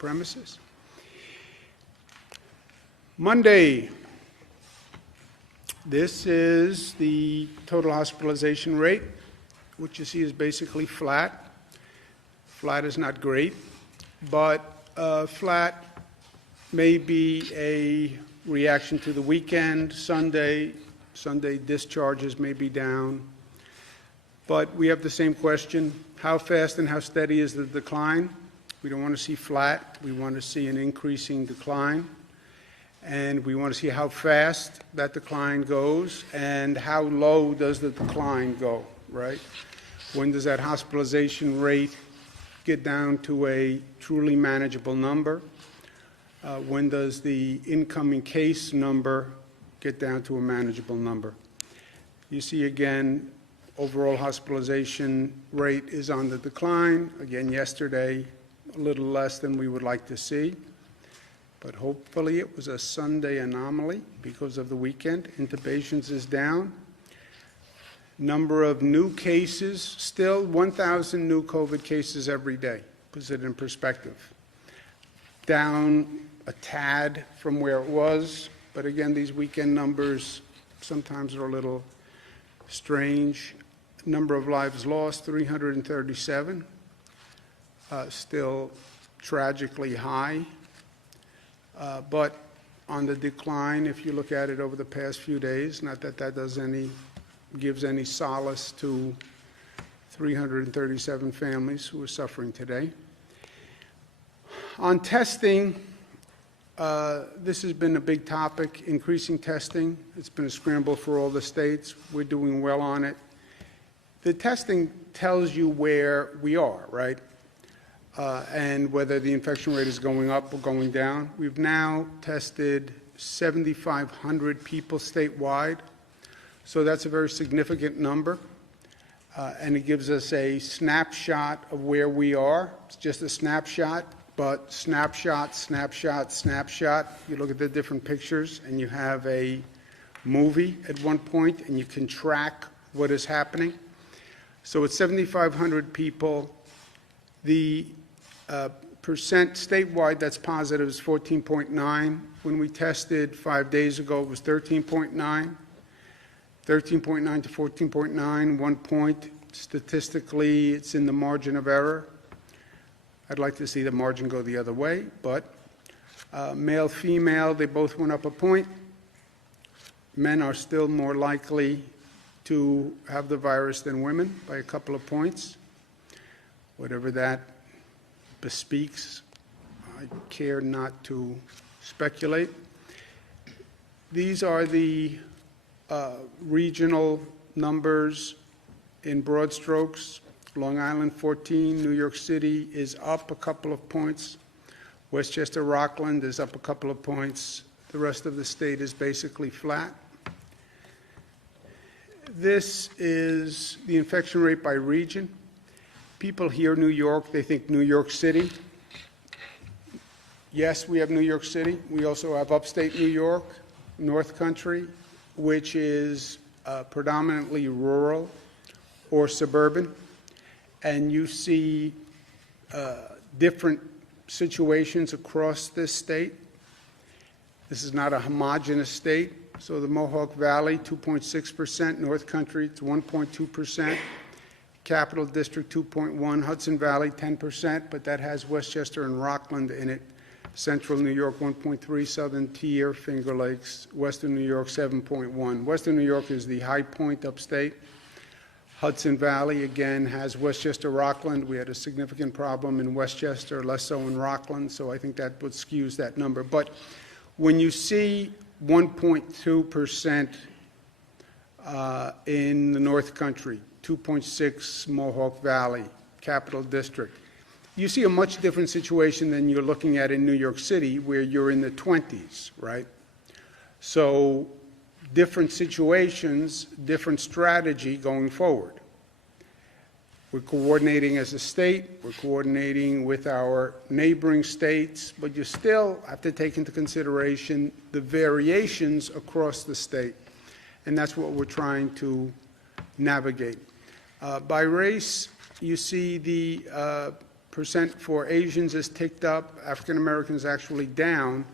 premises. Monday, this is the total hospitalization rate, which you see is basically flat. Flat is not great, but flat may be a reaction to the weekend. Sunday discharges may be down. But we have the same question: how fast and how steady is the decline? We don't want to see flat. We want to see an increasing decline. And we want to see how fast that decline goes and how low does the decline go, right? When does that hospitalization rate get down to a truly manageable number? When does the incoming case number get down to a manageable number? You see again, overall hospitalization rate is on the decline. Again, yesterday, a little less than we would like to see. But hopefully it was a Sunday anomaly because of the weekend. Intubations is down. Number of new cases, still 1,000 new COVID cases every day. Puts it in perspective. Down a tad from where it was, but again, these weekend numbers sometimes are a little strange. Number of lives lost, 337. Still tragically high. But on the decline, if you look at it over the past few days, not that that gives any solace to 337 families who are suffering today. On testing, this has been a big topic, increasing testing. It's been a scramble for all the states. We're doing well on it. The testing tells you where we are, right? And whether the infection rate is going up or going down. We've now tested 7,500 people statewide, so that's a very significant number, and it gives us a snapshot of where we are. It's just a snapshot, but snapshot, snapshot, snapshot. You look at the different pictures, and you have a movie at one point, and you can track what is happening. So it's 7,500 people. The percent statewide that's positive is 14.9. When we tested 5 days ago, it was 13.9. 13.9 to 14.9, 1 point. Statistically, it's in the margin of error. I'd like to see the margin go the other way, but male, female, they both went up a point. Men are still more likely to have the virus than women by a couple of points. Whatever that bespeaks, I care not to speculate. These are the regional numbers in broad strokes. Long Island 14, New York City is up a couple of points. Westchester Rockland is up a couple of points. The rest of the state is basically flat. This is the infection rate by region. People hear New York, they think New York City. Yes, we have New York City. We also have upstate New York, North Country, which is predominantly rural or suburban. And you see different situations across this state. This is not a homogeneous state. So the Mohawk Valley, 2.6%. North Country, it's 1.2%. Capital District 2.1, Hudson Valley 10%, but that has Westchester and Rockland in it. Central New York 1.3, Southern Tier, Finger Lakes, Western New York 7.1. Western New York is the high point upstate. Hudson Valley again has Westchester, Rockland. We had a significant problem in Westchester, less so in Rockland, so I think that would skews that number. But when you see 1.2% in the North Country, 2.6 Mohawk Valley, Capital District. You see a much different situation than you're looking at in New York City, where you're in the 20s, right? So different situations, different strategy going forward. We're coordinating as a state, we're coordinating with our neighboring states, but you still have to take into consideration the variations across the state, and that's what we're trying to navigate. By race, you see the percent for Asians is ticked up, African Americans actually down.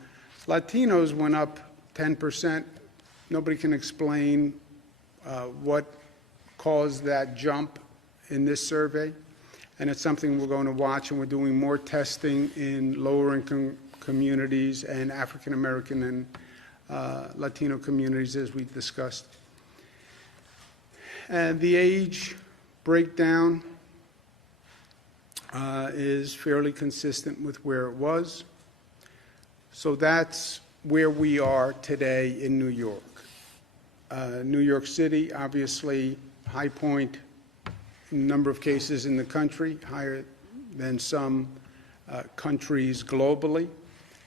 Latinos went up 10%. Nobody can explain what caused that jump in this survey, and it's something we're going to watch, and we're doing more testing in lower income communities and African American and Latino communities, as we discussed. And the age breakdown is fairly consistent with where it was. So that's where we are today in New York. New York City, obviously, high point in number of cases in the country, higher than some countries globally,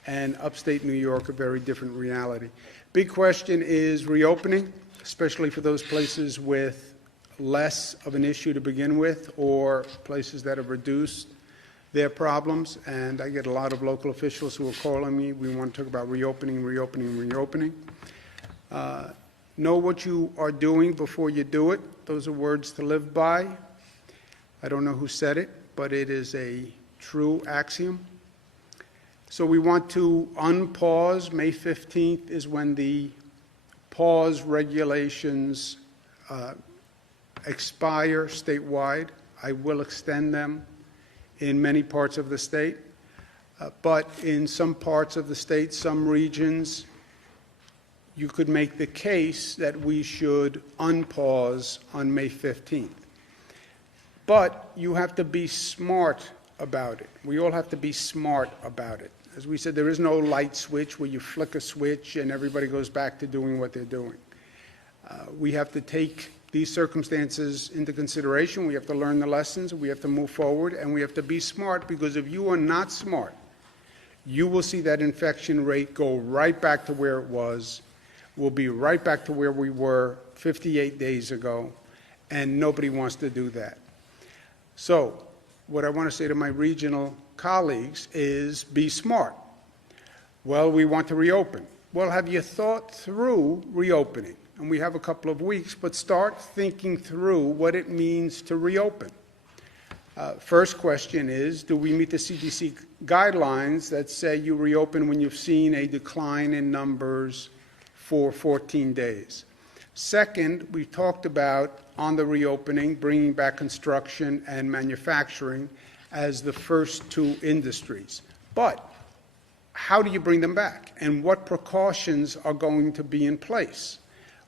and upstate New York, a very different reality. Big question is reopening, especially for those places with less of an issue to begin with, or places that have reduced their problems. And I get a lot of local officials who are calling me. We want to talk about reopening, reopening, reopening. Know what you are doing before you do it. Those are words to live by. I don't know who said it, but it is a true axiom. So we want to unpause. May 15th is when the pause regulations expire statewide. I will extend them in many parts of the state, but in some parts of the state, some regions, you could make the case that we should unpause on May 15th. But you have to be smart about it. We all have to be smart about it. As we said, there is no light switch where you flick a switch and everybody goes back to doing what they're doing. We have to take these circumstances into consideration. We have to learn the lessons. We have to move forward, and we have to be smart, because if you are not smart, you will see that infection rate go right back to where it was. We'll be right back to where we were 58 days ago, and nobody wants to do that. So what I want to say to my regional colleagues is be smart. Well, we want to reopen. Well, have you thought through reopening? And we have a couple of weeks, but start thinking through what it means to reopen. First question is, do we meet the CDC guidelines that say you reopen when you've seen a decline in numbers for 14 days? Second, we talked about, on the reopening, bringing back construction and manufacturing as the first two industries. But how do you bring them back? And what precautions are going to be in place?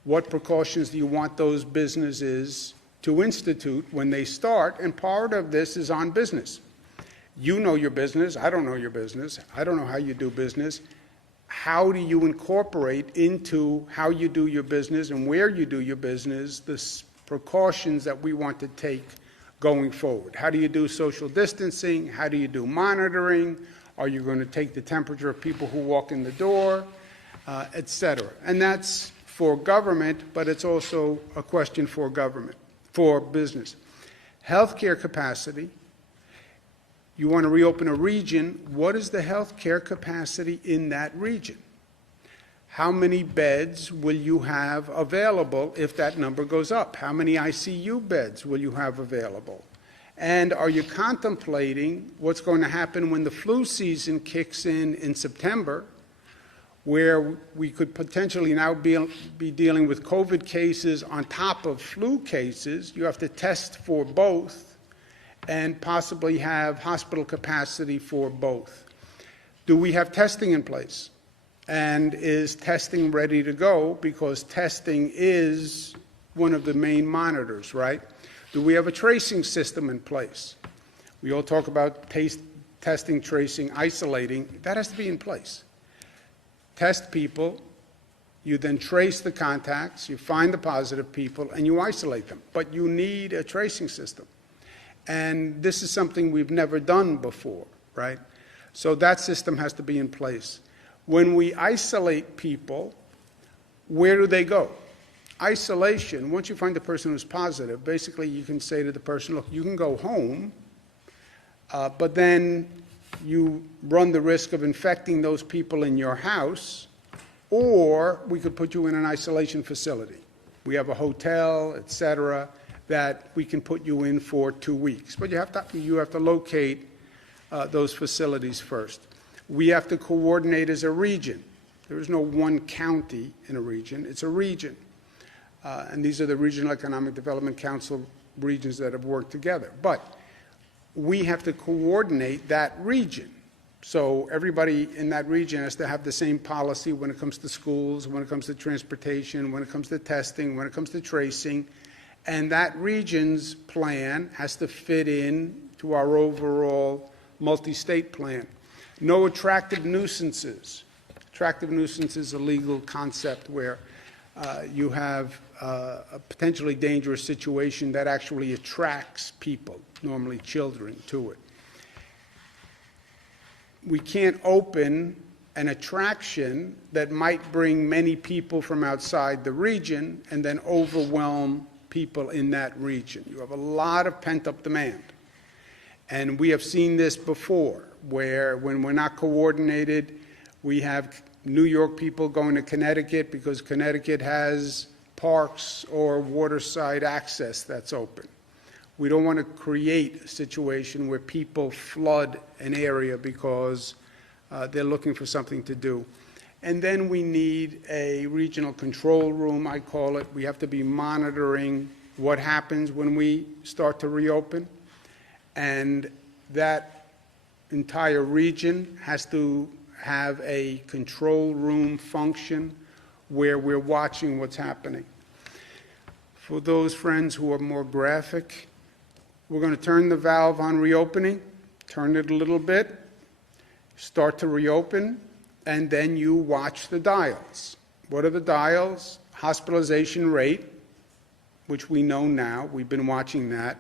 What precautions do you want those businesses to institute when they start? And part of this is on business. You know your business. I don't know your business. I don't know how you do business. How do you incorporate into how you do your business and where you do your business the precautions that we want to take going forward? How do you do social distancing? How do you do monitoring? Are you going to take the temperature of people who walk in the door, et cetera? And that's for government, but it's also a question for government, for business. Healthcare capacity. You want to reopen a region. What is the healthcare capacity in that region? How many beds will you have available if that number goes up? How many ICU beds will you have available? And are you contemplating what's going to happen when the flu season kicks in September, where we could potentially now be dealing with COVID cases on top of flu cases? You have to test for both and possibly have hospital capacity for both. Do we have testing in place? And is testing ready to go? Because testing is one of the main monitors, right? Do we have a tracing system in place? We all talk about testing, tracing, isolating. That has to be in place. Test people, you then trace the contacts, you find the positive people, and you isolate them. But you need a tracing system. And this is something we've never done before, right? So that system has to be in place. When we isolate people, where do they go? Isolation, once you find the person who's positive, basically you can say to the person, look, you can go home, but then you run the risk of infecting those people in your house, or we could put you in an isolation facility. We have a hotel, et cetera, that we can put you in for 2 weeks. But you have to locate those facilities first. We have to coordinate as a region. There is no one county in a region, it's a region. And these are the Regional Economic Development Council regions that have worked together. But we have to coordinate that region. So everybody in that region has to have the same policy when it comes to schools, when it comes to transportation, when it comes to testing, when it comes to tracing. And that region's plan has to fit in to our overall multi-state plan. No attractive nuisances. Attractive nuisance is a legal concept where you have a potentially dangerous situation that actually attracts people, normally children, to it. We can't open an attraction that might bring many people from outside the region and then overwhelm people in that region. You have a lot of pent-up demand. And we have seen this before, where when we're not coordinated, we have New York people going to Connecticut because Connecticut has parks or waterside access that's open. We don't want to create a situation where people flood an area because they're looking for something to do. And then we need a regional control room, I call it. We have to be monitoring what happens when we start to reopen. And that entire region has to have a control room function where we're watching what's happening. For those friends who are more graphic, we're going to turn the valve on reopening, turn it a little bit, start to reopen, and then you watch the dials. What are the dials? Hospitalization rate, which we know now, we've been watching that.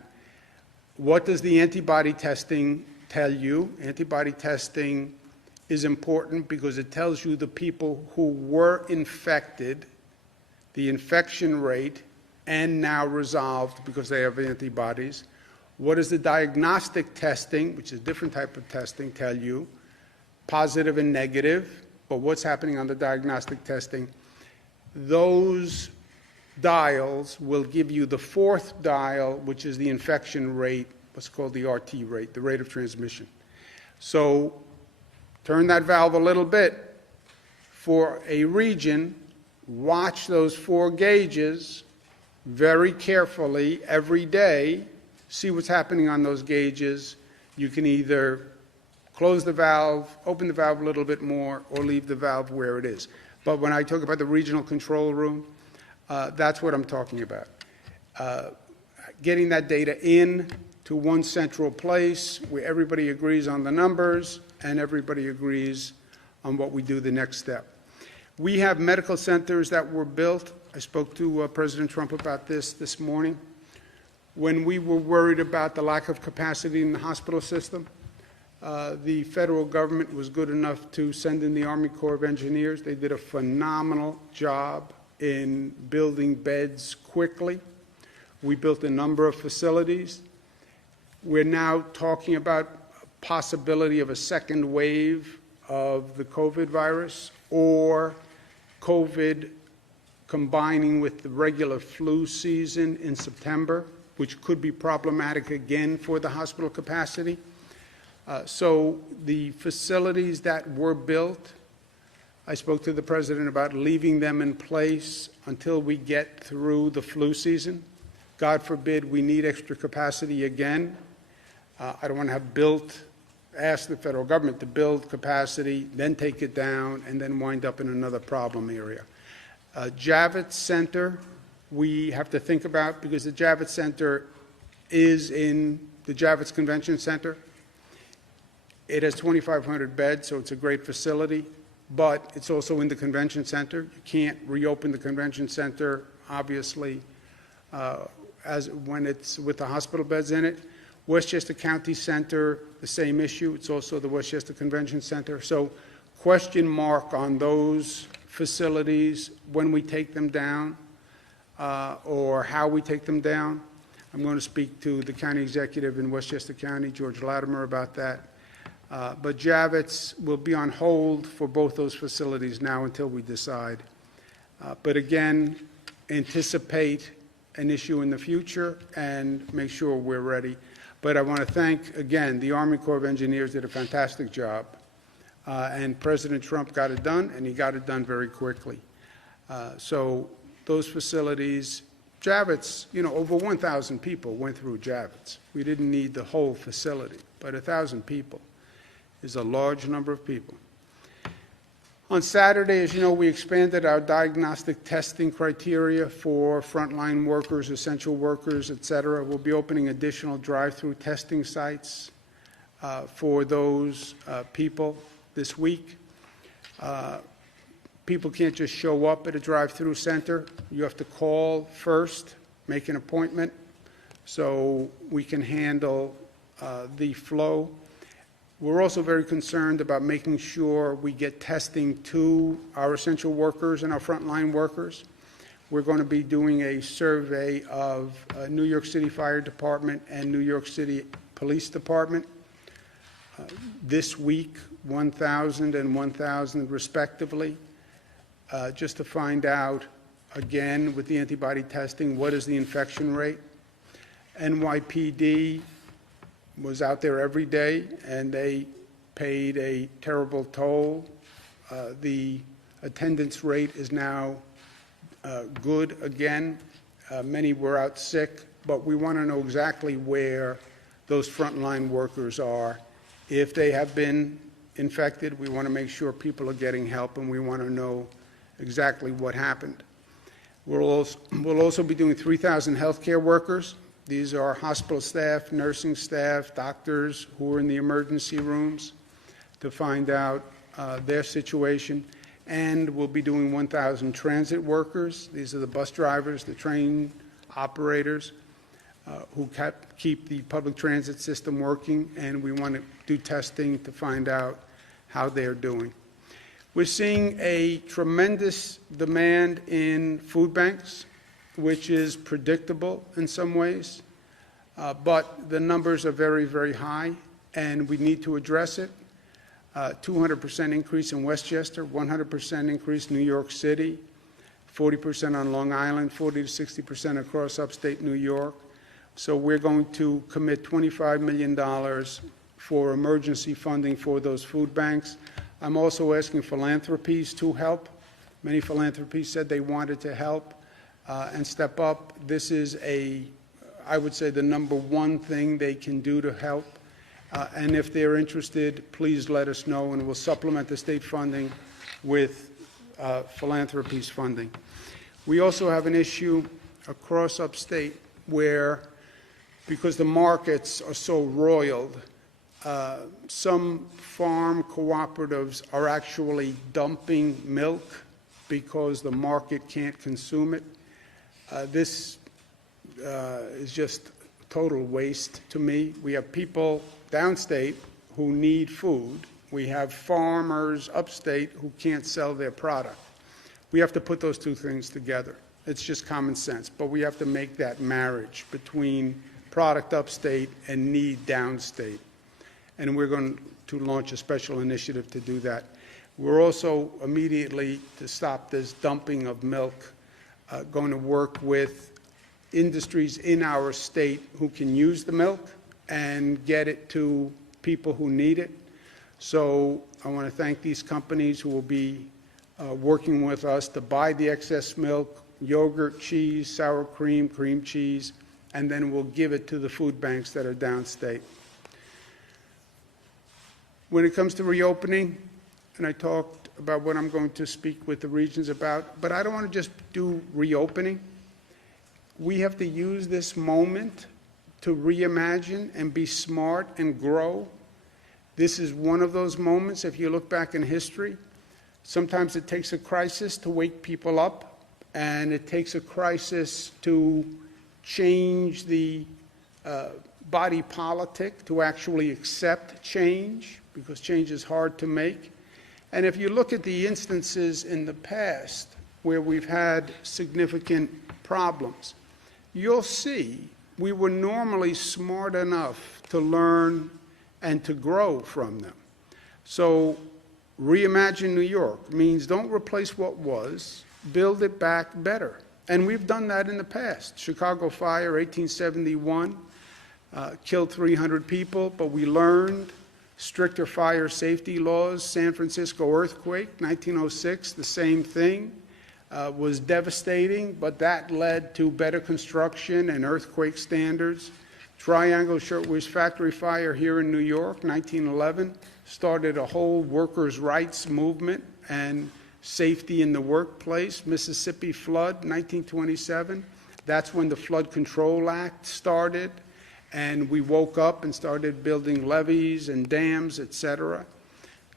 What does the antibody testing tell you? Antibody testing is important because it tells you the people who were infected, the infection rate, and now resolved because they have antibodies. What does the diagnostic testing, which is a different type of testing, tell you? Positive and negative, but what's happening on the diagnostic testing? Those dials will give you the fourth dial, which is the infection rate, what's called the RT rate, the rate of transmission. So turn that valve a little bit for a region, watch those 4 gauges very carefully every day, see what's happening on those gauges. You can either close the valve, open the valve a little bit more, or leave the valve where it is. But when I talk about the regional control room, that's what I'm talking about. Getting that data in to one central place where everybody agrees on the numbers and everybody agrees on what we do the next step. We have medical centers that were built. I spoke to President Trump about this morning. When we were worried about the lack of capacity in the hospital system, the federal government was good enough to send in the Army Corps of Engineers. They did a phenomenal job in building beds quickly. We built a number of facilities. We're now talking about a possibility of a second wave of the COVID virus or COVID combining with the regular flu season in September, which could be problematic again for the hospital capacity. So the facilities that were built, I spoke to the President about leaving them in place until we get through the flu season. God forbid we need extra capacity again. I don't want to have ask the federal government to build capacity, then take it down, and then wind up in another problem area. Javits Center, we have to think about, because the Javits Center is in the Javits Convention Center. It has 2,500 beds, so it's a great facility, but it's also in the convention center. You can't reopen the convention center, obviously, when it's with the hospital beds in it. Westchester County Center, the same issue. It's also the Westchester Convention Center. So question mark on those facilities when we take them down or how we take them down. I'm going to speak to the county executive in Westchester County, George Latimer, about that. But Javits will be on hold for both those facilities now until we decide. But again, anticipate an issue in the future and make sure we're ready. But I want to thank, again, the Army Corps of Engineers did a fantastic job. And President Trump got it done, and he got it done very quickly. So those facilities, Javits, over 1,000 people went through Javits. We didn't need the whole facility, but 1,000 people is a large number of people. On Saturday, as you know, we expanded our diagnostic testing criteria for frontline workers, essential workers, et cetera. We'll be opening additional drive-through testing sites for those people this week. People can't just show up at a drive-through center. You have to call first, make an appointment, so we can handle the flow. We're also very concerned about making sure we get testing to our essential workers and our frontline workers. We're going to be doing a survey of New York City Fire Department and New York City Police Department this week, 1,000 and 1,000 respectively, just to find out, again, with the antibody testing, what is the infection rate. NYPD was out there every day, and they paid a terrible toll. The attendance rate is now good again. Many were out sick, but we want to know exactly where those frontline workers are. If they have been infected, we want to make sure people are getting help, and we want to know exactly what happened. We'll also be doing 3,000 healthcare workers. These are hospital staff, nursing staff, doctors who are in the emergency rooms to find out their situation. And we'll be doing 1,000 transit workers. These are the bus drivers, the train operators who keep the public transit system working, and we want to do testing to find out how they're doing. We're seeing a tremendous demand in food banks, which is predictable in some ways, but the numbers are very, very high, and we need to address it. 200% increase in Westchester, 100% increase in New York City, 40% on Long Island, 40 to 60% across upstate New York. So we're going to commit $25 million for emergency funding for those food banks. I'm also asking philanthropies to help. Many philanthropies said they wanted to help and step up. This is I would say, the #1 thing they can do to help. And if they're interested, please let us know, and we'll supplement the state funding with philanthropies funding. We also have an issue across upstate where, because the markets are so roiled, some farm cooperatives are actually dumping milk because the market can't consume it. This is just total waste to me. We have people downstate who need food. We have farmers upstate who can't sell their product. We have to put those two things together. It's just common sense, but we have to make that marriage between product upstate and need downstate. And we're going to launch a special initiative to do that. We're also immediately, to stop this dumping of milk, going to work with industries in our state who can use the milk and get it to people who need it. So I want to thank these companies who will be working with us to buy the excess milk, yogurt, cheese, sour cream, cream cheese, and then we'll give it to the food banks that are downstate. When it comes to reopening, and I talked about what I'm going to speak with the regions about, but I don't want to just do reopening. We have to use this moment to reimagine and be smart and grow. This is one of those moments, if you look back in history, sometimes it takes a crisis to wake people up, and it takes a crisis to change the body politic to actually accept change, because change is hard to make. And if you look at the instances in the past where we've had significant problems, you'll see we were normally smart enough to learn and to grow from them. So reimagine New York means don't replace what was, build it back better. And we've done that in the past. Chicago Fire, 1871, killed 300 people, but we learned stricter fire safety laws. San Francisco earthquake, 1906, the same thing, was devastating, but that led to better construction and earthquake standards. Triangle Shirtwaist Factory fire here in New York, 1911, started a whole workers' rights movement and safety in the workplace. Mississippi flood, 1927, that's when the Flood Control Act started, and we woke up and started building levees and dams, etc.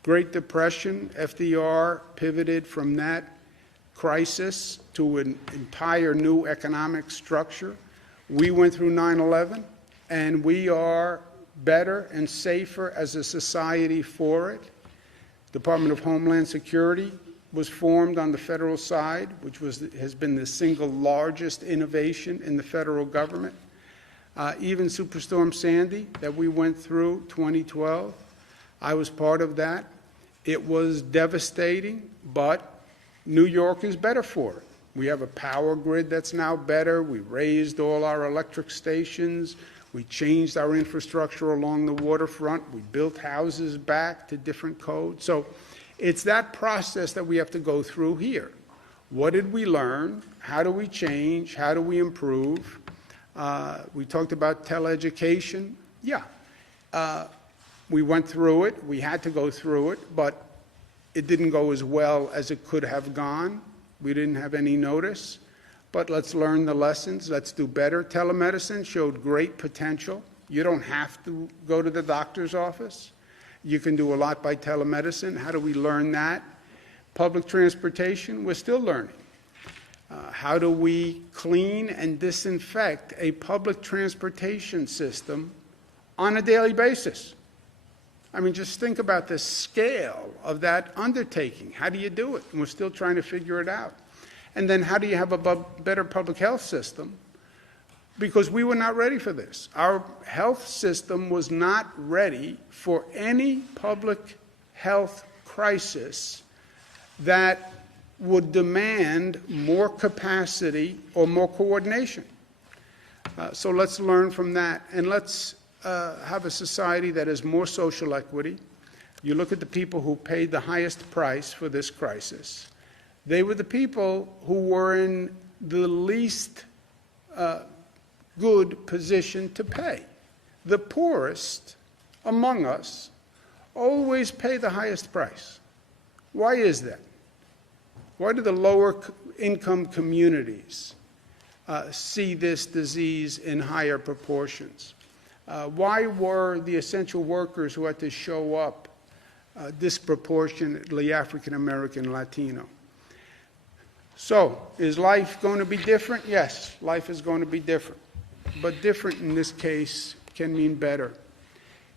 Great Depression, FDR pivoted from that crisis to an entire new economic structure. We went through 9/11, and we are better and safer as a society for it. Department of Homeland Security was formed on the federal side, which has been the single largest innovation in the federal government. Even Superstorm Sandy that we went through, 2012, I was part of that. It was devastating, but New York is better for it. We have a power grid that's now better. We raised all our electric stations. We changed our infrastructure along the waterfront. We built houses back to different codes. So it's that process that we have to go through here. What did we learn? How do we change? How do we improve? We talked about teleeducation. Yeah, we went through it. We had to go through it, but it didn't go as well as it could have gone. We didn't have any notice, but let's learn the lessons. Let's do better. Telemedicine showed great potential. You don't have to go to the doctor's office. You can do a lot by telemedicine. How do we learn that? Public transportation, we're still learning. How do we clean and disinfect a public transportation system on a daily basis? I mean, just think about the scale of that undertaking. How do you do it? And we're still trying to figure it out. And then how do you have a better public health system? Because we were not ready for this. Our health system was not ready for any public health crisis that would demand more capacity or more coordination. So let's learn from that, and let's have a society that has more social equity. You look at the people who paid the highest price for this crisis. They were the people who were in the least good position to pay. The poorest among us always pay the highest price. Why is that? Why do the lower income communities see this disease in higher proportions? Why were the essential workers who had to show up disproportionately African American, Latino? So, is life going to be different? Yes, life is going to be different. But different in this case can mean better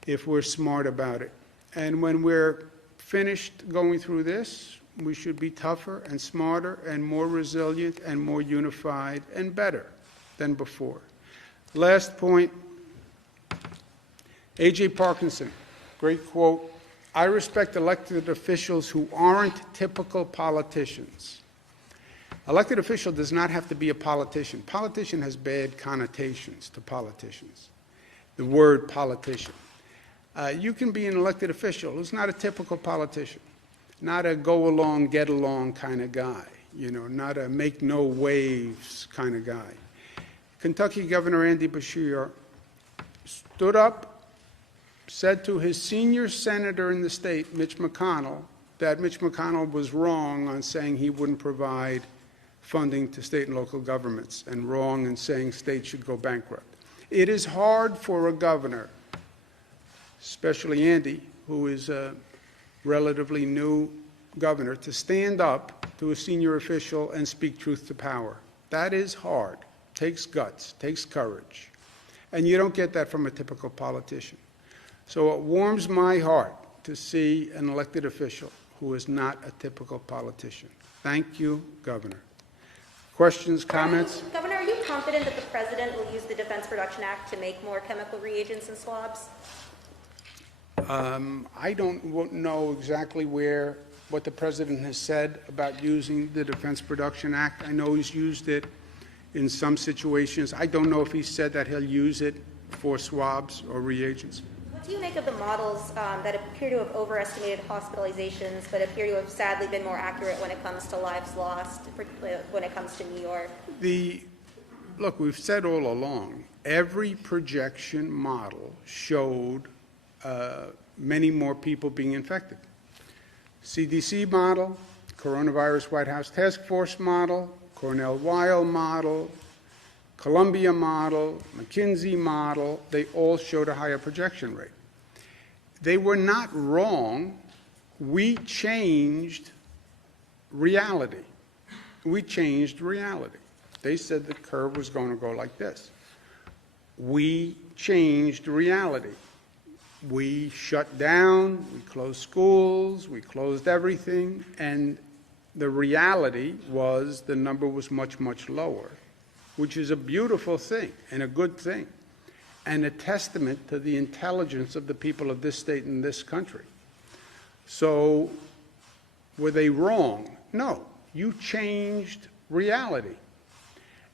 if we're smart about it. And when we're finished going through this, we should be tougher and smarter and more resilient and more unified and better than before. Last point, A.J. Parkinson, great quote, "I respect elected officials who aren't typical politicians." Elected official does not have to be a politician. Politician has bad connotations to politicians, the word politician. You can be an elected official who's not a typical politician, not a go-along, get-along kind of guy, not a make-no-waves kind of guy. Kentucky Governor Andy Beshear stood up, said to his senior senator in the state, Mitch McConnell, that Mitch McConnell was wrong on saying he wouldn't provide funding to state and local governments, and wrong in saying states should go bankrupt. It is hard for a governor, especially Andy, who is a relatively new governor, to stand up to a senior official and speak truth to power. That is hard. Takes guts, takes courage. And you don't get that from a typical politician. So it warms my heart to see an elected official who is not a typical politician. Thank you, Governor. Questions, comments? Governor, are you confident that the President will use the Defense Production Act to make more chemical reagents and swabs? I don't know exactly what the President has said about using the Defense Production Act. I know he's used it in some situations. I don't know if he said that he'll use it for swabs or reagents. What do you make of the models that appear to have overestimated hospitalizations, but appear to have sadly been more accurate when it comes to lives lost, particularly when it comes to New York? Look, we've said all along, every projection model showed many more people being infected. CDC model, Coronavirus White House Task Force model, Cornell-Weil model, Columbia model, McKinsey model, they all showed a higher projection rate. They were not wrong. We changed reality. We changed reality. They said the curve was going to go like this. We changed reality. We shut down, we closed schools, we closed everything, and the reality was the number was much, much lower, which is a beautiful thing and a good thing, and a testament to the intelligence of the people of this state and this country. So, were they wrong? No. You changed reality.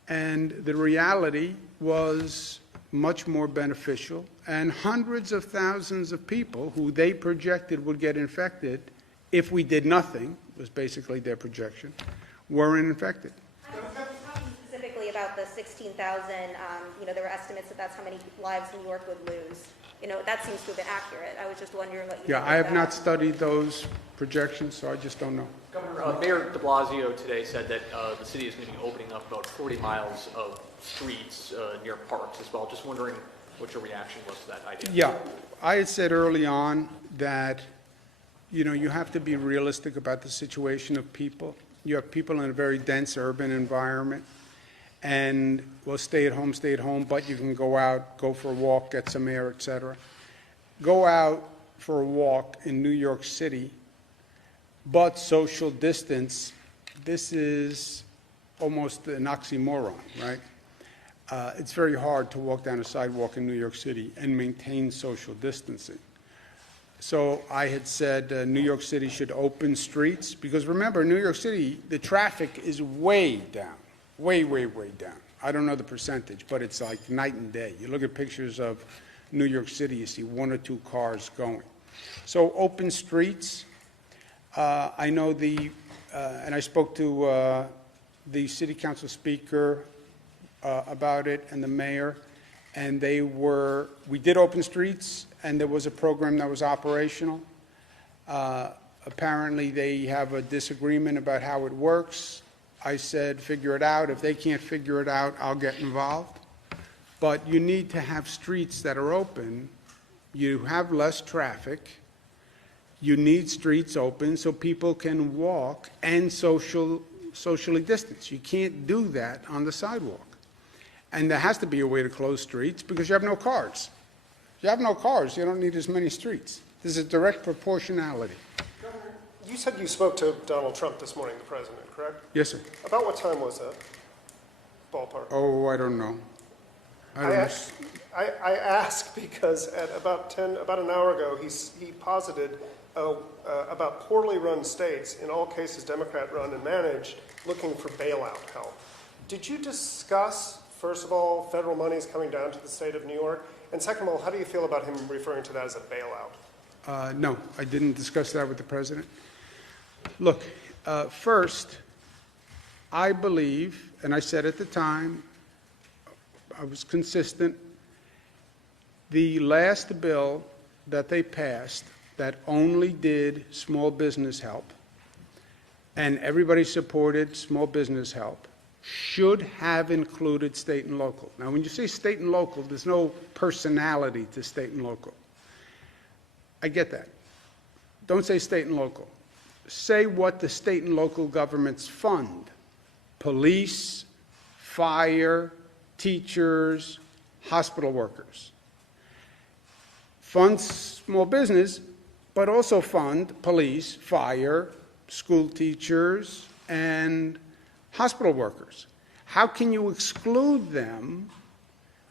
And the reality was much more beneficial, and hundreds of thousands of people who they projected would get infected if we did nothing, was basically their projection, weren't infected. I'm talking specifically about the 16,000, there were estimates that that's how many lives New York would lose. That seems to have been accurate. I was just wondering what you think I have about. not studied those projections, so I just don't know. Governor, Mayor de Blasio today said that the city is going to be opening up about 40 miles of streets near parks as well. Just wondering what your reaction was to that idea. Yeah, I had said early on that, you have to be realistic about the situation of people. You have people in a very dense urban environment, and stay at home, but you can go out, go for a walk, get some air, etc. Go out for a walk in New York City, but social distance, this is almost an oxymoron, right? It's very hard to walk down a sidewalk in New York City and maintain social distancing. So I had said New York City should open streets, because remember, New York City, the traffic is way down. Way, way, way down. I don't know the percentage, but it's like night and day. You look at pictures of New York City, you see 1 or 2 cars going. So open streets. I know and I spoke to the city council speaker about it and the mayor, and we did open streets, and there was a program that was operational. Apparently they have a disagreement about how it works. I said, figure it out. If they can't figure it out, I'll get involved. But you need to have streets that are open. You have less traffic. You need streets open so people can walk and socially distance. You can't do that on the sidewalk. And there has to be a way to close streets because you have no cars. If you have no cars, you don't need as many streets. There's a direct proportionality. You said you spoke to Donald Trump this morning, the president, correct? Yes, sir. About what time was that? Ballpark. Oh, I don't know. I ask because at about an hour ago, he posited about poorly run states, in all cases Democrat run and managed, looking for bailout help. Did you discuss, first of all, federal monies coming down to the state of New York? And second of all, how do you feel about him referring to that as a bailout? No, I didn't discuss that with the president. Look, first, I believe, and I said at the time, I was consistent, the last bill that they passed that only did small business help, and everybody supported small business help, should have included state and local. Now, when you say state and local, there's no personality to state and local. I get that. Don't say state and local. Say what the state and local governments fund. Police, fire, teachers, hospital workers. Fund small business, but also fund police, fire, school teachers, and hospital workers. How can you exclude them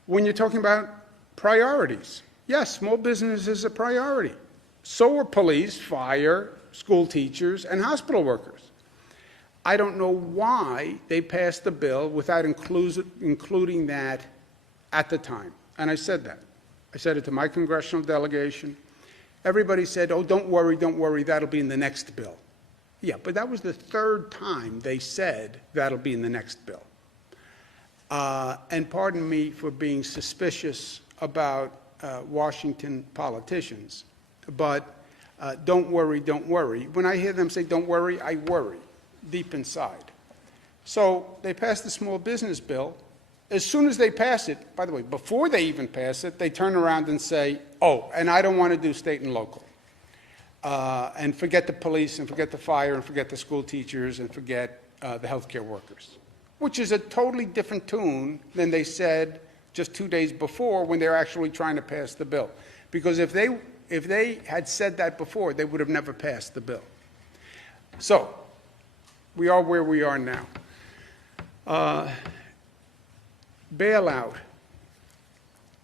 when you're talking about priorities? Yes, small business is a priority. So are police, fire, school teachers, and hospital workers. I don't know why they passed the bill without including that at the time. And I said that. I said it to my congressional delegation. Everybody said, oh, don't worry, that'll be in the next bill. Yeah, but that was the third time they said that'll be in the next bill. And pardon me for being suspicious about Washington politicians, but don't worry. When I hear them say don't worry, I worry deep inside. So they passed the small business bill. As soon as they pass it, by the way, before they even pass it, they turn around and say, oh, and I don't want to do state and local. And forget the police, and forget the fire, and forget the school teachers, and forget the healthcare workers, which is a totally different tune than they said just 2 days before when they were actually trying to pass the bill. Because if they had said that before, they would have never passed the bill. So we are where we are now. Bailout.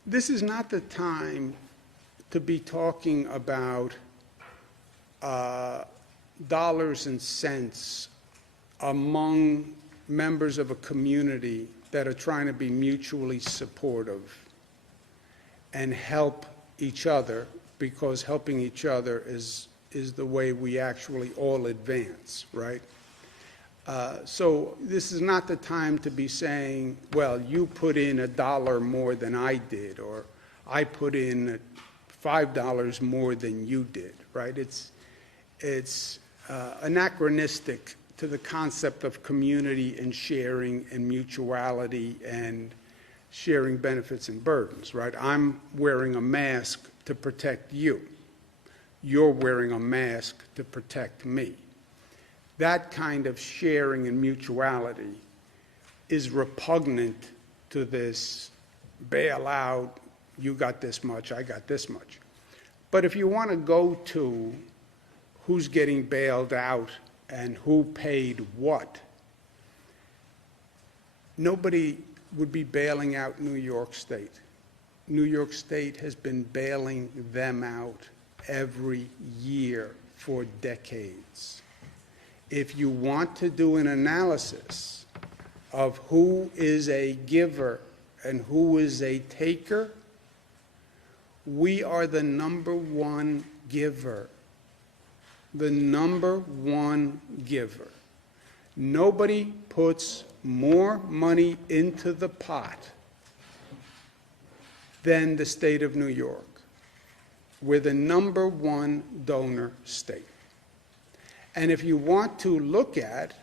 This is not the time to be talking about dollars and cents among members of a community that are trying to be mutually supportive and help each other, because helping each other is the way we actually all advance, right? So this is not the time to be saying, well, you put in $1 more than I did, or I put in $5 more than you did, right? It's anachronistic to the concept of community and sharing and mutuality and sharing benefits and burdens, right? I'm wearing a mask to protect you. You're wearing a mask to protect me. That kind of sharing and mutuality is repugnant to this bailout, you got this much, I got this much. But if you want to go to who's getting bailed out and who paid what, nobody would be bailing out New York State. New York State has been bailing them out every year for decades. If you want to do an analysis of who is a giver and who is a taker, we are the #1 giver. The #1 giver. Nobody puts more money into the pot than the state of New York. We're the #1 donor state. And if you want to look at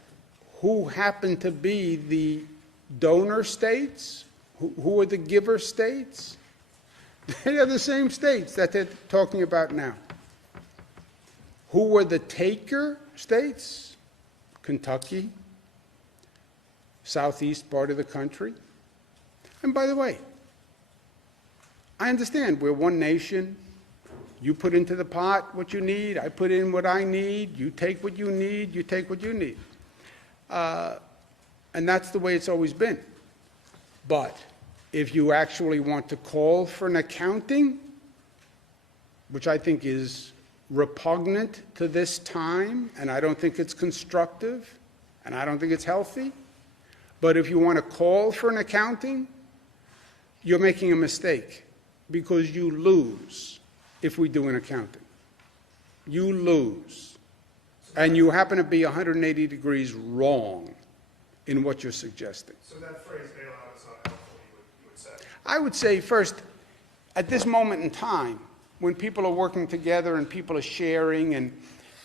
who happen to be the donor states, who are the giver states, they are the same states that they're talking about now. Who were the taker states? Kentucky, southeast part of the country. And by the way, I understand we're one nation. You put into the pot what you need, I put in what I need, you take what you need, you take what you need. And that's the way it's always been. But if you actually want to call for an accounting, which I think is repugnant to this time, and I don't think it's constructive, and I don't think it's healthy, but if you want to call for an accounting, you're making a mistake, because you lose if we do an accounting. You lose. And you happen to be 180 degrees wrong in what you're suggesting. So that phrase bailout is not helpful, you would say? I would say, first, at this moment in time, when people are working together and people are sharing and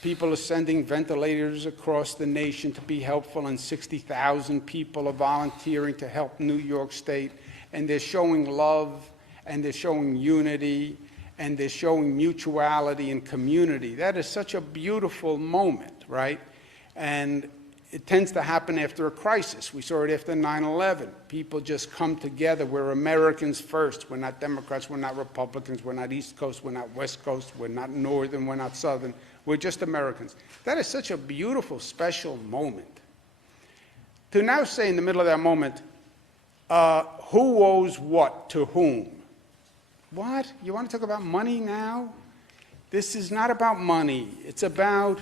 people are sending ventilators across the nation to be helpful, and 60,000 people are volunteering to help New York State, and they're showing love, and they're showing unity, and they're showing mutuality and community. That is such a beautiful moment, right? And it tends to happen after a crisis. We saw it after 9/11. People just come together. We're Americans first. We're not Democrats. We're not Republicans. We're not East Coast. We're not West Coast. We're not Northern. We're not Southern. We're just Americans. That is such a beautiful, special moment. To now say in the middle of that moment, who owes what to whom? What? You want to talk about money now? This is not about money. It's about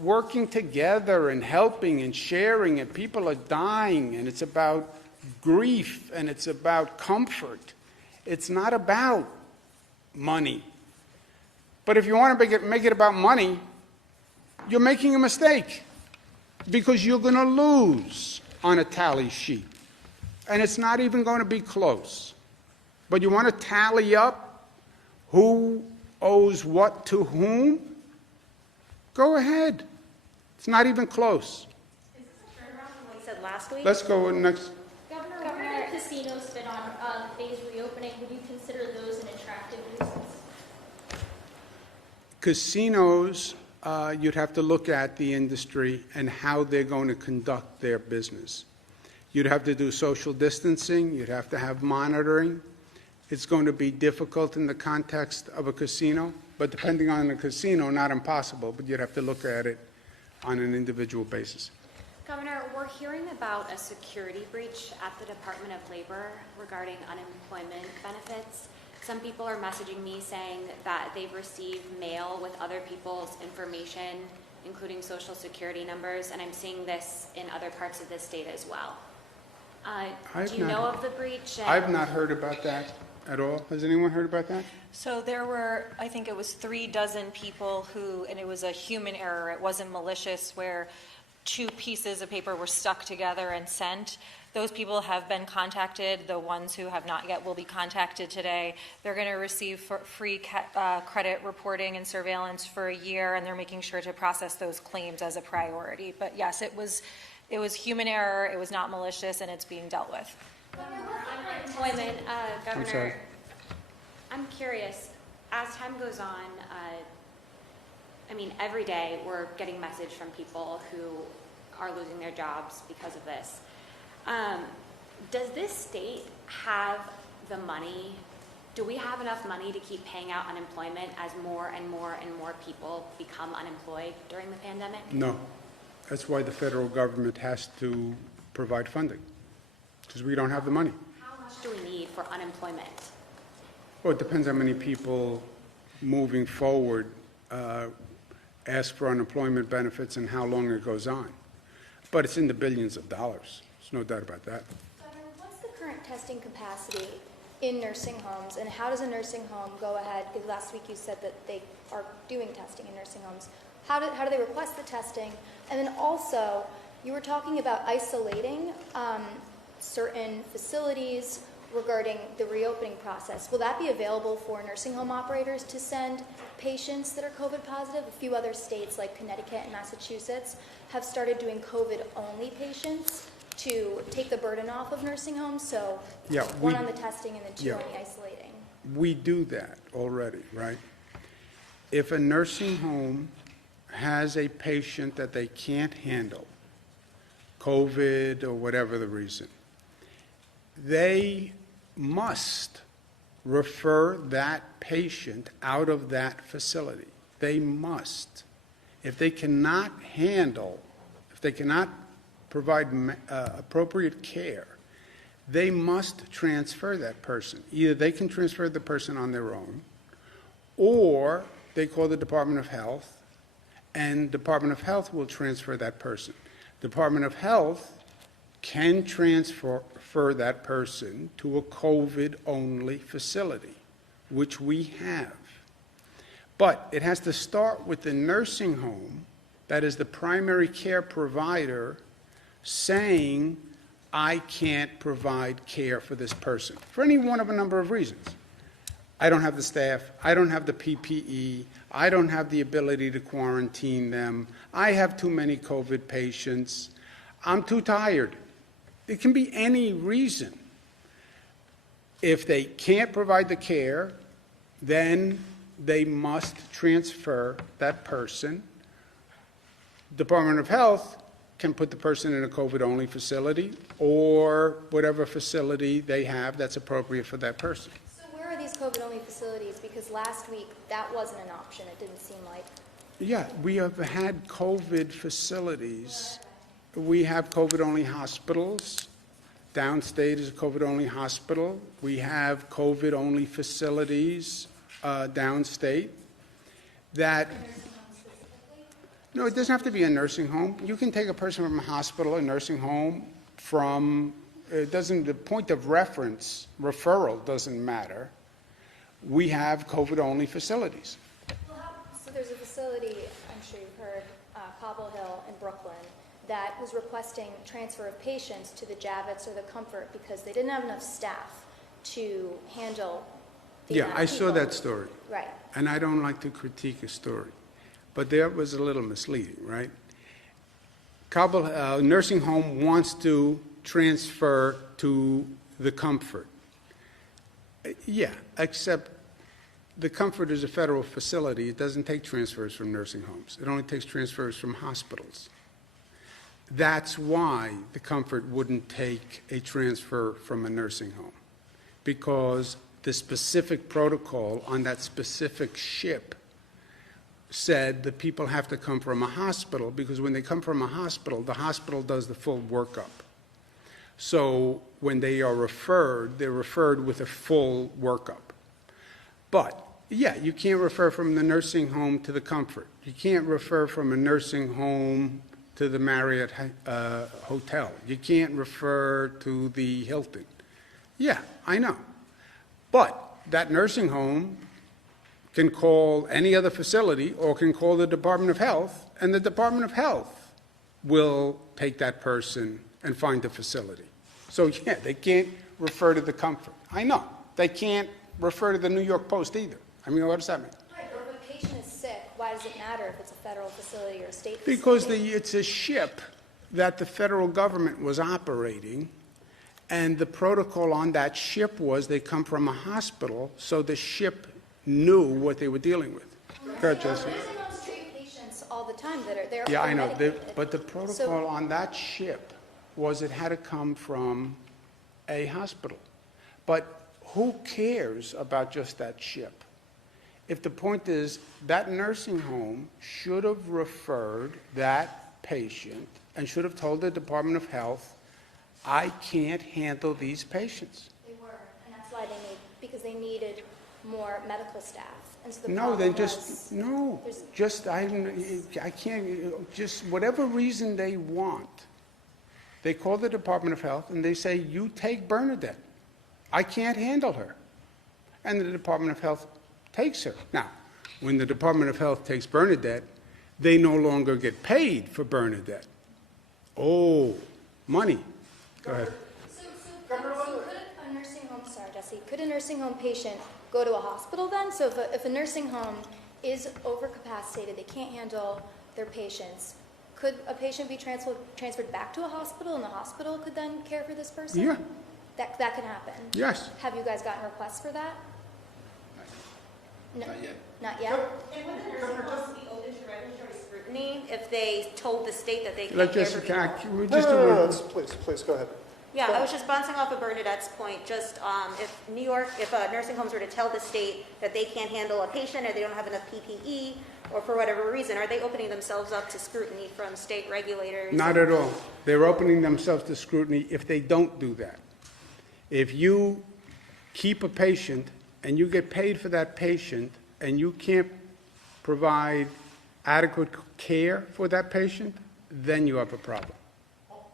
working together and helping and sharing, and people are dying, and it's about grief, and it's about comfort. It's not about money. But if you want to make it about money, you're making a mistake, because you're going to lose on a tally sheet. And it's not even going to be close. But you want to tally up who owes what to whom? Go ahead. It's not even close. Is this a turnaround from what you said last week? Let's go next. Governor, where do casinos fit on phased reopening? Would you consider those an attractive nuisance? Casinos, you'd have to look at the industry and how they're going to conduct their business. You'd have to do social distancing. You'd have to have monitoring. It's going to be difficult in the context of a casino, but depending on the casino, not impossible, but you'd have to look at it on an individual basis. Governor, we're hearing about a security breach at the Department of Labor regarding unemployment benefits. Some people are messaging me saying that they've received mail with other people's information, including social security numbers, and I'm seeing this in other parts of the state as well. Do you know of the breach? I've not heard about that at all. Has anyone heard about that? So there were, I think it was 36 people who, and it was a human error, it wasn't malicious, where 2 pieces of paper were stuck together and sent. Those people have been contacted. The ones who have not yet will be contacted today. They're going to receive free credit reporting and surveillance for a year, and they're making sure to process those claims as a priority. But yes, it was human error, it was not malicious, and it's being dealt with. Unemployment, Governor, sorry. I'm curious, as time goes on, I mean, every day we're getting message from people who are losing their jobs because of this. Does this state have the money? Do we have enough money to keep paying out unemployment as more and more and more people become unemployed during the pandemic? No. That's why the federal government has to provide funding, because we don't have the money. How much do we need for unemployment? Well, it depends how many people moving forward ask for unemployment benefits and how long it goes on. But it's in the billions of dollars. There's no doubt about that. Governor, what's the current testing capacity in nursing homes, and how does a nursing home go ahead? Because last week you said that they are doing testing in nursing homes. How do they request the testing? And then also, you were talking about isolating certain facilities regarding the reopening process. Will that be available for nursing home operators to send patients that are COVID positive? A few other states like Connecticut and Massachusetts have started doing COVID-only patients to take the burden off of nursing homes. So one on the testing and then 2 on the isolating. We do that already, right? If a nursing home has a patient that they can't handle, COVID or whatever the reason, they must refer that patient out of that facility. They must. If they cannot handle, if they cannot provide appropriate care, they must transfer that person. Either they can transfer the person on their own, or they call the Department of Health, and Department of Health will transfer that person. Department of Health can transfer that person to a COVID-only facility, which we have. But it has to start with the nursing home that is the primary care provider saying, I can't provide care for this person, for any one of a number of reasons. I don't have the staff, I don't have the PPE, I don't have the ability to quarantine them, I have too many COVID patients, I'm too tired. It can be any reason. If they can't provide the care, then they must transfer that person. Department of Health can put the person in a COVID-only facility or whatever facility they have that's appropriate for that person. So where are these COVID-only facilities? Because last week that wasn't an option, it didn't seem like. Yeah, we have had COVID facilities. We have COVID-only hospitals. Downstate is a COVID-only hospital. We have COVID-only facilities downstate that... No, it doesn't have to be a nursing home. You can take a person from a hospital, a nursing home, from the point of reference, referral doesn't matter. We have COVID-only facilities. So there's a facility, I'm sure you've heard, Cobble Hill in Brooklyn, that was requesting transfer of patients to the Javits or the Comfort because they didn't have enough staff to handle the Yeah, amount I of saw people. that story. Right. And I don't like to critique a story, but that was a little misleading, right? Nursing home wants to transfer to the Comfort. Yeah, except the Comfort is a federal facility. It doesn't take transfers from nursing homes. It only takes transfers from hospitals. That's why the Comfort wouldn't take a transfer from a nursing home, because the specific protocol on that specific ship said that people have to come from a hospital, because when they come from a hospital, the hospital does the full workup. So when they are referred, they're referred with a full workup. But, yeah, you can't refer from the nursing home to the Comfort. You can't refer from a nursing home to the Marriott Hotel. You can't refer to the Hilton. Yeah, I know. But that nursing home can call any other facility or can call the Department of Health, and the Department of Health will take that person and find a facility. So, yeah, they can't refer to the Comfort. I know. They can't refer to the New York Post either. I mean, what does that mean? Right, but if a patient is sick, why does it matter if it's a federal facility or a state Because facility? it's a ship that the federal government was operating, and the protocol on that ship was they come from a hospital, so the ship knew what they were dealing with. Go ahead, Jesse. Nursing homes treat patients all the time that are there. Yeah, I know, medicated. but the protocol on that ship was it had to come from a hospital. But who cares about just that ship? If the point is that nursing home should have referred that patient and should have told the Department of Health, I can't handle these patients. They were, and that's why because they needed more medical staff. And so the No, problem they was, just, no, just, I can't, just whatever reason they want, they call the Department of Health and they say, you take Bernadette. I can't handle her. And the Department of Health takes her. Now, when the Department of Health takes Bernadette, they no longer get paid for Bernadette. Oh, money. Go ahead. So could a nursing home, sorry, Jesse, could a nursing home patient go to a hospital then? So if a nursing home is overcapacitated, they can't handle their patients, could a patient be transferred back to a hospital, and the hospital could then care for this person? Yeah. That can happen? Yes. Have you guys gotten requests for that? No, Not yet. Not yet? And would the nursing homes be open to regulatory scrutiny if they told the state that they Let can't care Jesse, for can people? I, we No, just no, do no, a- no, please, go ahead. Yeah, I was just bouncing off of Bernadette's point, just if nursing homes were to tell the state that they can't handle a patient or they don't have enough PPE, or for whatever reason, are they opening themselves up to scrutiny from state regulators? Not at all. They're opening themselves to scrutiny if they don't do that. If you keep a patient and you get paid for that patient and you can't provide adequate care for that patient, then you have a problem.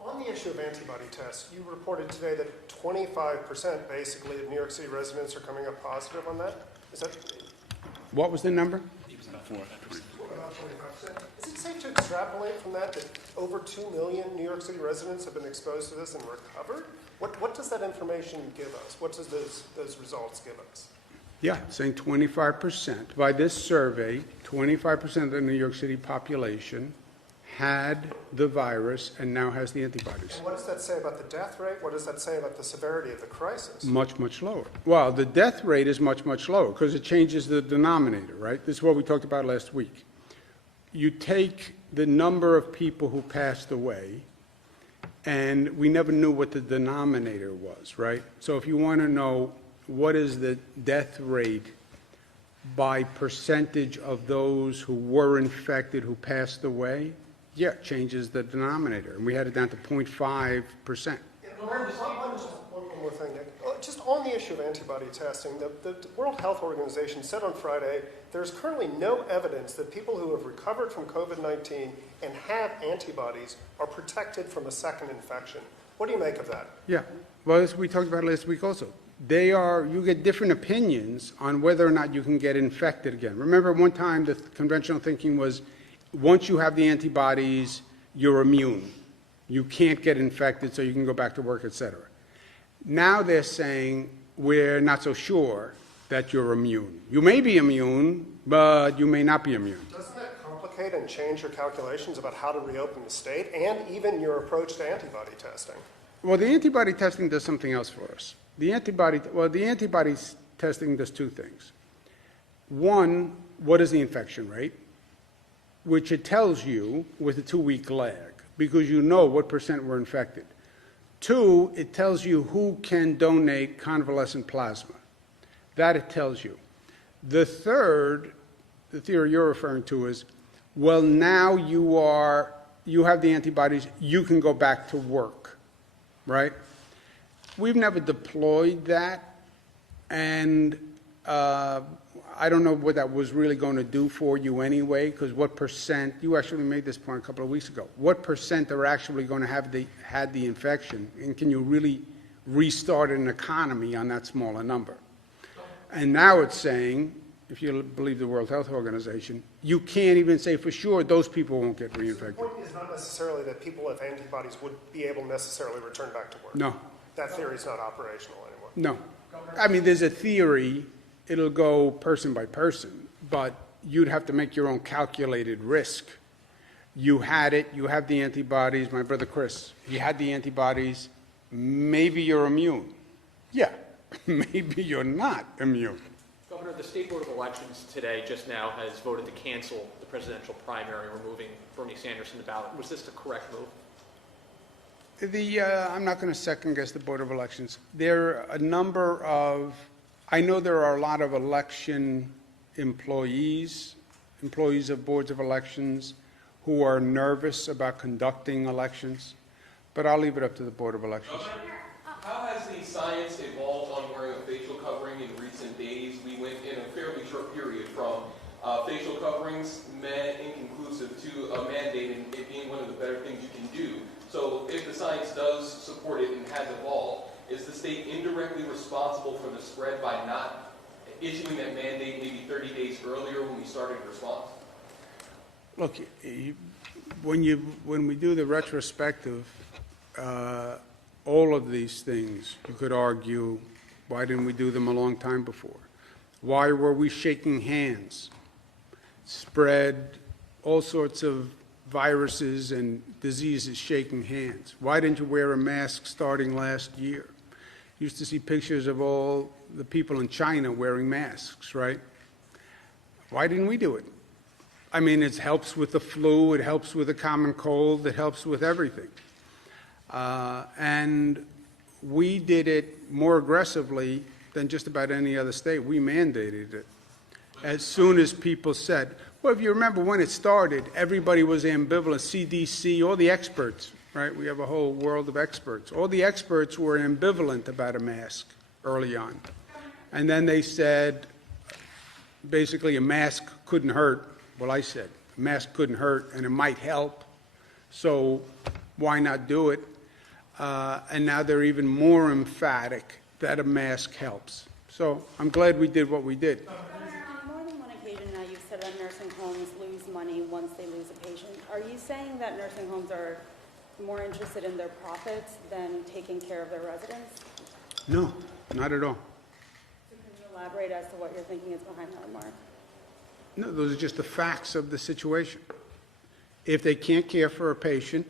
On the issue of antibody tests, you reported today that 25% basically of New York City residents are coming up positive on that. Is that What was the number? about 25%? Is it safe to extrapolate from that over 2 million New York City residents have been exposed to this and recovered? What does that information give us? What does those results give us? Yeah, saying 25%. By this survey, 25% of the New York City population had the virus and now has the antibodies. And what does that say about the death rate? What does that say about the severity of the crisis? Much, much lower. Well, the death rate is much, much lower because it changes the denominator, right? This is what we talked about last week. You take the number of people who passed away, and we never knew what the denominator was, right? So if you want to know what is the death rate by percentage of those who were infected who passed away, yeah, it changes the denominator. And we had it down to 0.5%. One more thing, Nick. Just on the issue of antibody testing, the World Health Organization said on Friday there's currently no evidence that people who have recovered from COVID-19 and have antibodies are protected from a second infection. What do you make of that? Yeah, well, as we talked about last week also, you get different opinions on whether or not you can get infected again. Remember, one time the conventional thinking was, once you have the antibodies, you're immune. You can't get infected, so you can go back to work, et cetera. Now they're saying, we're not so sure that you're immune. You may be immune, but you may not be immune. Doesn't that complicate and change your calculations about how to reopen the state and even your approach to antibody testing? Well, the antibody testing does something else for us. The antibody testing does two things. One, what is the infection rate? Which it tells you with a 2-week lag, because you know what percent were infected. Two, it tells you who can donate convalescent plasma. That it tells you. The third, the theory you're referring to is, well, now you have the antibodies, you can go back to work, right? We've never deployed that, and I don't know what that was really going to do for you anyway, because what percent, you actually made this point a couple of weeks ago, what percent are actually going to have had the infection, and can you really restart an economy on that smaller number? And now it's saying, if you believe the World Health Organization, you can't even say for sure those people won't get reinfected. The point is not necessarily that people with antibodies would be able to necessarily return back to work. No. That theory is not operational anymore. No. I mean, there's a theory, it'll go person by person, but you'd have to make your own calculated risk. You had it, you have the antibodies, my brother Chris, he had the antibodies, maybe you're immune. Yeah, maybe you're not immune. Governor, the State Board of Elections today just now has voted to cancel the presidential primary, removing Bernie Sanders from the ballot. Was this the correct move? I'm not going to second guess the Board of Elections. There are a number of, I know there are a lot of election employees of boards of elections who are nervous about conducting elections, but I'll leave it up to the Board of Elections. How has the science evolved on wearing a facial covering in recent days? We went in a fairly short period from facial coverings, inconclusive, to a mandate, and it being one of the better things you can do. So if the science does support it and has evolved, is the state indirectly responsible for the spread by not issuing that mandate maybe 30 days earlier when we started a response? Look, when we do the retrospective, all of these things, you could argue, why didn't we do them a long time before? Why were we shaking hands? Spread all sorts of viruses and diseases shaking hands. Why didn't you wear a mask starting last year? Used to see pictures of all the people in China wearing masks, right? Why didn't we do it? I mean, it helps with the flu, it helps with the common cold, it helps with everything. And we did it more aggressively than just about any other state. We mandated it. As soon as people said, well, if you remember when it started, everybody was ambivalent. CDC, all the experts, right? We have a whole world of experts. All the experts were ambivalent about a mask early on. And then they said, basically, a mask couldn't hurt. Well, I said, a mask couldn't hurt, and it might help. So why not do it? And now they're even more emphatic that a mask helps. So I'm glad we did what we did. On more than one occasion now, you've said that nursing homes lose money once they lose a patient. Are you saying that nursing homes are more interested in their profits than taking care of their residents? No, not at all. So can you elaborate as to what you're thinking is behind that remark? No, those are just the facts of the situation. If they can't care for a patient,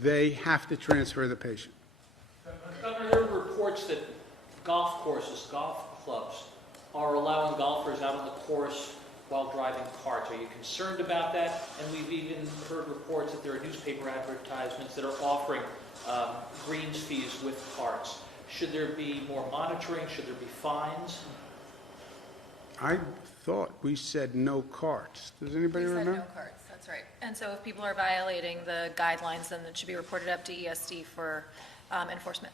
they have to transfer the patient. Governor, there are reports that golf courses, golf clubs, are allowing golfers out on the course while driving carts. Are you concerned about that? And we've even heard reports that there are newspaper advertisements that are offering greens fees with carts. Should there be more monitoring? Should there be fines? I thought we said no carts. Does anybody We said remember? no carts, that's right. And so if people are violating the guidelines, then it should be reported up to ESD for enforcement.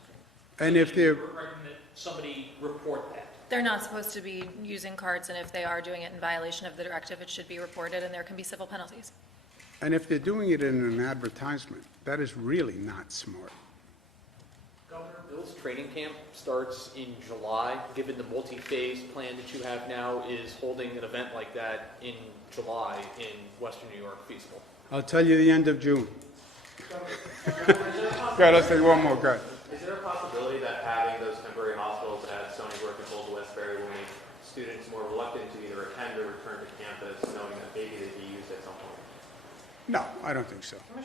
And if they're, Recommend that somebody report that. They're not supposed to be using carts, and if they are doing it in violation of the directive, it should be reported, and there can be civil penalties. and if they're doing it in an advertisement, that is really not smart. Hills training camp starts in July, given the multi-phase plan that you have now, is holding an event like that in July in Western New York feasible? I'll tell you the end of June. Go ahead, let's take one more, go ahead. Is there a possibility that having those temporary hospitals at Stony Brook and Old Westbury will make students more reluctant to either attend or return to campus, knowing that maybe they'd be used at some point? No, I don't think so. Are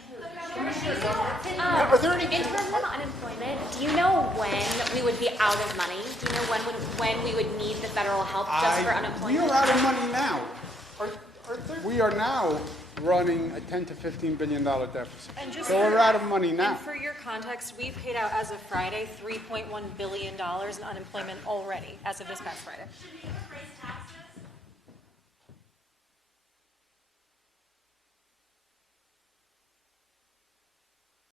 there any? In terms of unemployment, do you know when we would be out of money? Do you know when we would need the federal help just for We unemployment? are out of money now. Are there? We are now running a $10 to $15 billion deficit. And just So we're out of money And now. for your context, we paid out as of Friday $3.1 billion in unemployment already, as of this past Friday. Should we raise taxes